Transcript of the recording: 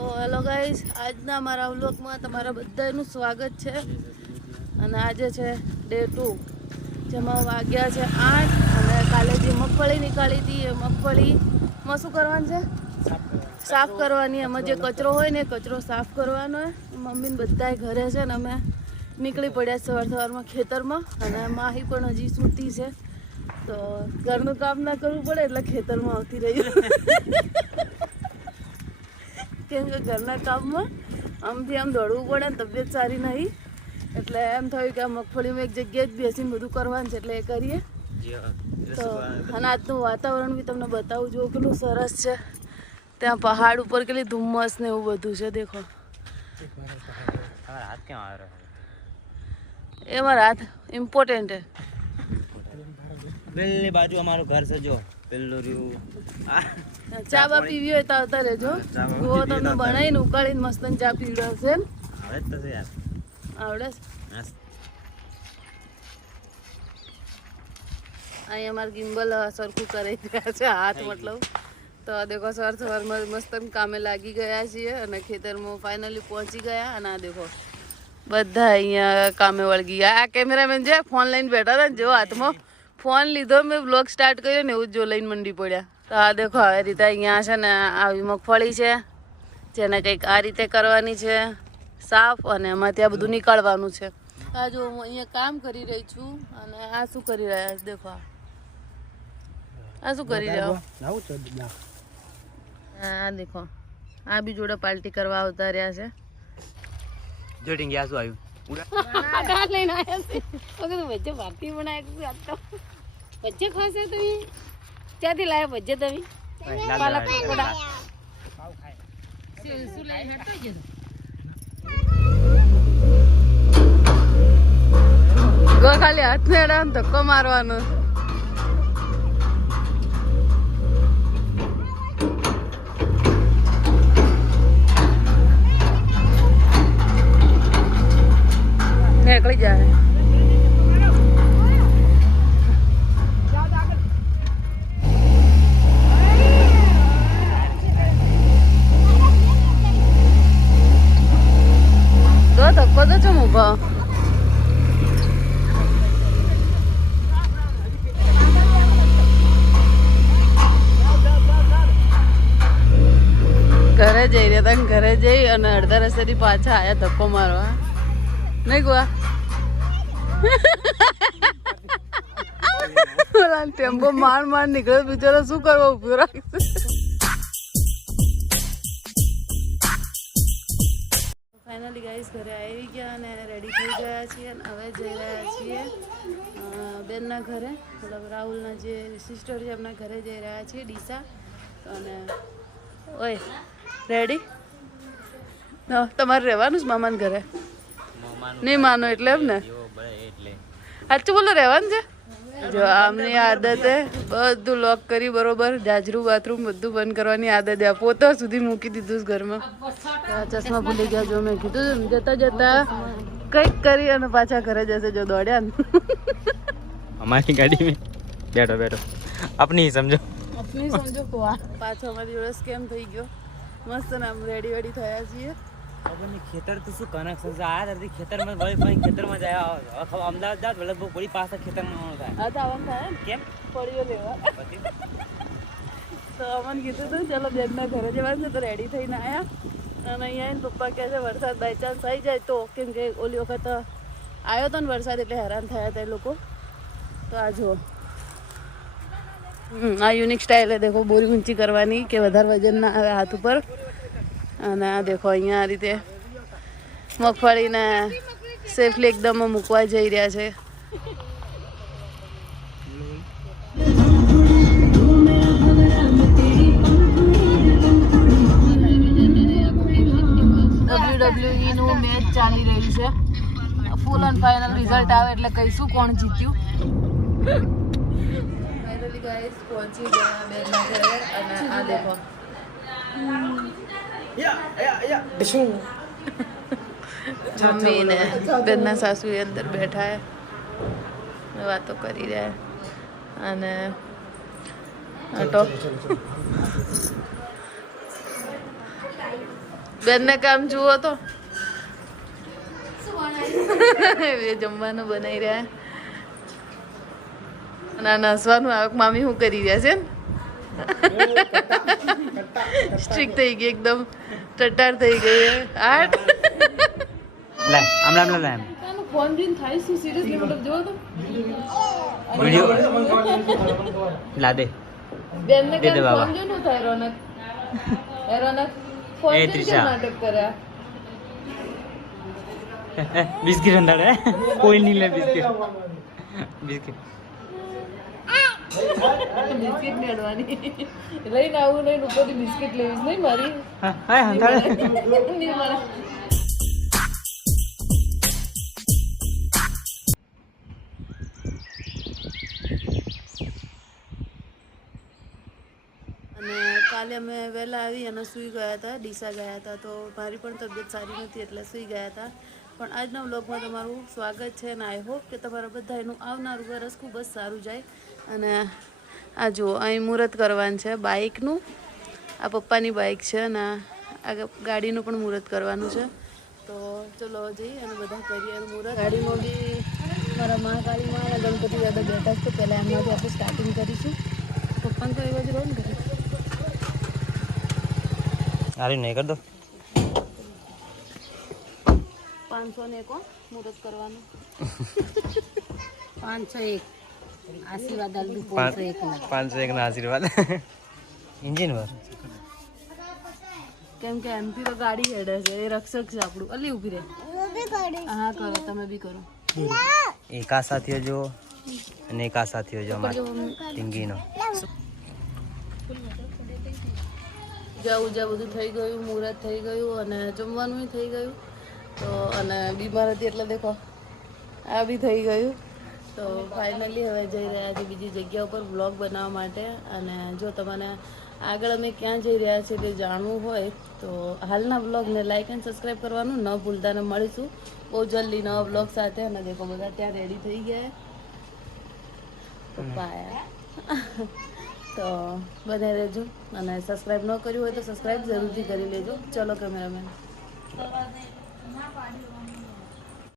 Hello guys, આજના મારા વ્લોગમાં તમારા બધાનું સ્વાગત છે. અને આજે છે ડે 2, જેમાં વાગ્યા છે 8. અને કાલે જે મગફળી નીકાળી હતી એ મગફળીમાં શું કરવાનું છે? સાફ કરવાની. એમાં જે કચરો હોય ને કચરો સાફ કરવાનો હોય. મમ્મીને બધા ઘરે છે ને અમે નીકળી પડ્યા સવારમાં ખેતરમાં. અને માહી પણ હજી સૂતી છે, તો ઘરનું કામ ના કરવું પડે એટલે ખેતરમાં આવતી રહી. કેમ કે ઘરના કામમાં આમથી આમ દોડવું પડે ને, તબિયત સારી નહીં એટલે એમ થયું કે આ મગફળીમાં એક જગ્યાએ જ બેસીને બધું કરવાનું છે એટલે એ કરીએ. તો અને આજનું વાતાવરણ બી તમને બતાવું જો કેટલું સરસ છે. ત્યાં પહાડ ઉપર કેટલી ધુમ્મસ ને એવું બધું છે. દેખો એ મારા હાથ ઇમ્પોર્ટન્ટ હે. પેલી બાજુ અમારું ઘર છે જો પેલું રહ્યું. ચા બા પીવી હોય તો આવતા રહેજો. ગો તમને બનાવીને ઉકાળીને મસ્ત ચા પીવડાવશે. આવડે જ યાર, આવડે. અહીંયા અમારે ગિમ્બલ સરખું કરી રહ્યા છે, હાથ મતલબ. તો દેખો સવારમાં મસ્ત કામે લાગી ગયા છીએ અને ખેતરમાં ફાઇનલી પહોંચી ગયા. અને આ દેખો બધા અહીંયા કામે વળગી ગયા. આ કેમેરામેન છે ફોન લઈને બેઠા હતા ને, જેવો હાથમાં ફોન લીધો મેં બ્લોગ સ્ટાર્ટ કર્યો ને એવું જ જો લઈને મંડી પડ્યા. તો આ દેખો આવી રીતે અહીંયા છે ને આવી મગફળી છે, જેને કંઈક આ રીતે કરવાની છે સાફ, અને એમાંથી આ બધું નીકાળવાનું છે. આ જો હું અહીંયા કામ કરી રહી છું અને આ શું કરી રહ્યા છે? દેખો આ શું કરી રહ્યો? હા દેખો આ બી જોડે પાર્ટી કરવા આવતા રહ્યા છે. જોટિંગ ગયા શું આવ્યું? લઈને આવ્યા છે. વચ્ચે પાર્ટી બનાવી તો વચ્ચે ખાશે તમે? ક્યાંથી લાયા વચ્ચે તમે? પાલક પકોડા ગો ખાલી હાથ ને અડા ધક્કો મારવાનો. નીકળી જાય. ધક્કો તો છે ઉભા. ઘરે જઈ રહ્યા હતા, ઘરે જઈ અને અડધા રસ્તેથી પાછા આયા ધક્કો મારવા. નહીં ગોવા ટેમ્પો માર માર નીકળે બિચારો, શું કરવા ઉભો રાખશે? ફાઇનલી ગાઈસ ઘરે આવી ગયા અને રેડી થઈ ગયા છીએ. અને હવે જઈ રહ્યા છીએ બેનના ઘરે, મતલબ રાહુલના જે સિસ્ટર છે એમના ઘરે જઈ રહ્યા છીએ, ડીસા. અને ઓય રેડી તમારે રહેવાનું જ મામાના ઘરે? નહીં માનો એટલે એમ ને? સાચું બોલો રહેવાનું છે? જો આમની આદત હે બધું લોક કરી બરોબર, જાજરું બાથરૂમ બધું બંધ કરવાની આદત હે. પોતો સુધી મૂકી દીધું ઘરમાં. ચશ્મા ભૂલી ગયા જો, મેં કીધું જતા જતા કંઈક કરી અને પાછા ઘરે જશે. જો દોડ્યા ને અમારી ગાડી में બેઠો બેઠો આપની સમજો પાછો અમારી જોડે સ્કેમ થઈ ગયો. મસ્ત ને આમ રેડી વેડી થયા છીએ. ખેતર તો શું કનેક્શન છે? આ તરથી ખેતરમાં વળી ખેતરમાં જાય. અમદાવાદ જાવ લગભગ પડી પાસે ખેતરમાં થાય. હા તો આવવાનું થાય ને, કેમ પડીઓ લેવા. તો અમને કીધું હતું ચાલો બેનના ઘરે જવાનું છે, તો રેડી થઈને આવ્યા. અને અહીંયા પપ્પા કહે છે વરસાદ બાય ચાન્સ આવી જાય તો, કેમ કે ઓલી વખત આવ્યો હતો ને વરસાદ એટલે હેરાન થયા હતા એ લોકો. તો આ જુઓ આ યુનિક સ્ટાઇલ હે. દેખો બોરી ઊંચી કરવાની કે વધારે વજન ના આવે હાથ ઉપર. અને આ દેખો અહીંયા આ રીતે મગફળીને સેફલી એકદમ મૂકવા જઈ રહ્યા છે. WWE નું મેચ ચાલી રહ્યું છે. ફૂલ એન્ડ ફાઇનલ રિઝલ્ટ આવે એટલે કહીશું કોણ જીત્યું. ફાઇનલી ગાઈસ પહોંચી ગયા બેનના ઘરે. અને આ દેખો મમ્મી ને બેનના સાસુ અંદર બેઠા વાતો કરી રહ્યા. અને બેનને કામ જુઓ તો એ જમવાનું બનાવી રહ્યા અને આ નાસવાનું આવક મામી શું કરી રહ્યા છે સ્ટ્રિક થઈ ગઈ એકદમ ટટાર થઈ ગઈ આઠ લે આમલા આમલા લે ફોન બિન થાય શું સિરિયસલી મતલબ જો તો વિડિયો લા દે બેનને દે દે કામ બાબા. ફોન જો નું થાય રોનક એ રોનક ફોન એ જો ત્રિષા. નાટક કર્યા બિસ્કિટ અંધાડે કોઈ નહીં લે બિસ્કિટ બિસ્કિટ બિસ્કિટ મેળવાની લઈને આવું નહીં ઉપરથી બિસ્કિટ લેવીશ નહીં મારી હા અંધાડે નહીં મળે. અને કાલે અમે વહેલા આવી અને સૂઈ ગયા હતા ડીસા ગયા હતા તો મારી પણ તબિયત સારી નથી એટલે સૂઈ ગયા હતા પણ આજના વ્લોગમાં તમારું સ્વાગત છે અને આઈ હોપ કે તમારા બધાનું આવનારું વરસ ખૂબ જ સારું જાય અને આ જુઓ અહીં મુહૂર્ત કરવાનું છે બાઇકનું આ પપ્પાની બાઇક છે અને આ ગાડીનું પણ મુહૂર્ત કરવાનું છે તો ચલો જઈએ અને બધા કરીએ અને મુહૂર્ત ગાડીમાં બી મારા મહાકાળીમાં અને ગણપતિ દાદા બેઠા છે તો પહેલાં એમનાથી આપણે સ્ટાર્ટિંગ કરીશું પપ્પાને તો એ બાજુ રહો ને ઘરે અરે નહીં કર દો 500 ને કો મુહૂર્ત કરવાનું 501 આશીર્વાદ આલુ 501 ના આશીર્વાદ ઇન્જિન વાર કેમ કે એમથી તો ગાડી હેડે છે એ રક્ષક છે આપણું અલી ઊભી રહે હા કરો તમે બી કરો એક આ સાથીઓ જો અને એક આ સાથીઓ જો અમારે ટીંગીનો જવું બધું થઈ ગયું મુહૂર્ત થઈ ગયું અને જમવાનું થઈ ગયું તો અને બીમાર હતી એટલે દેખો આ બી થઈ ગયું તો ફાઇનલી હવે જઈ રહ્યા છીએ બીજી જગ્યા ઉપર વ્લોગ બનાવવા માટે અને જો તમને આગળ અમે ક્યાં જઈ રહ્યા છીએ તે જાણવું હોય તો હાલના વ્લોગને લાઇક એન્ડ સબસ્ક્રાઈબ કરવાનું ન ભૂલતા ને મળીશું બહુ જલ્દી નવા વ્લોગ સાથે અને દેખો બધા ત્યાં રેડી થઈ ગયા પપ્પા આયા તો બધા રહેજો અને સબસ્ક્રાઈબ ન કર્યું હોય તો સબસ્ક્રાઈબ જરૂરથી કરી લેજો ચલો કેમેરામેન